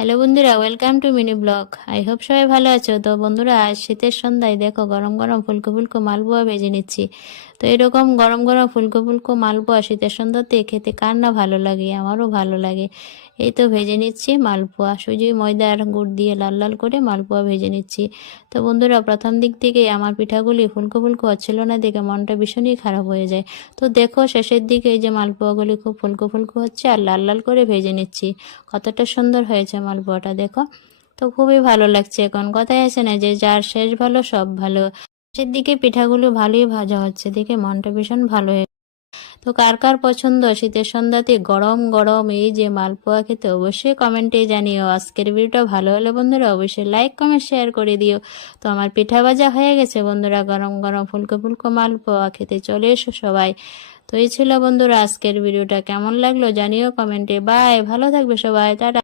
Hello বন্ধুরা, welcome to mini blog. I hope সবাই ভালো আছো। তো বন্ধুরা, আজ শীতের সন্ধ্যায় দেখো গরম গরম ফুলকো ফুলকো মালপোয়া ভেজে নিচ্ছি। তো এরকম গরম গরম ফুলকো ফুলকো মালপোয়া শীতের সন্ধ্যাতে খেতে কার না ভালো লাগে, আমারও ভালো লাগে। এই তো ভেজে নিচ্ছি মালপোয়া, সুজি ময়দা আর গুড় দিয়ে লাল লাল করে মালপোয়া ভেজে নিচ্ছি। তো বন্ধুরা, প্রথম দিক থেকে আমার পিঠাগুলি ফুলকো ফুলকো হচ্ছিল না দেখে মনটা ভীষণই খারাপ হয়ে যায়। তো দেখো শেষের দিকে এই যে মালপোয়াগুলি খুব ফুলকো ফুলকো হচ্ছে আর লাল লাল করে ভেজে নিচ্ছি। কতটা সুন্দর হয়েছে মালপোয়াটা দেখো। তো খুবই ভালো লাগছে। এখন কথাই আছে না যে যার শেষ ভালো সব ভালো। শেষের দিকে পিঠাগুলো ভালোই ভাজা হচ্ছে দেখে মনটা ভীষণ ভালো হয়ে। তো কার কার পছন্দ শীতের সন্ধ্যাতে গরম গরম এই যে মালপোয়া খেতে, অবশ্যই কমেন্টে জানিও। আজকের ভিডিওটা ভালো হলে বন্ধুরা অবশ্যই লাইক কমেন্ট শেয়ার করে দিও। তো আমার পিঠা ভাজা হয়ে গেছে বন্ধুরা, গরম গরম ফুলকো ফুলকো মালপোয়া খেতে চলে এসো সবাই। তো এই ছিল বন্ধুরা আজকের ভিডিওটা, কেমন লাগলো জানিও কমেন্টে। বাই, ভালো থাকবে সবাই, টাটা।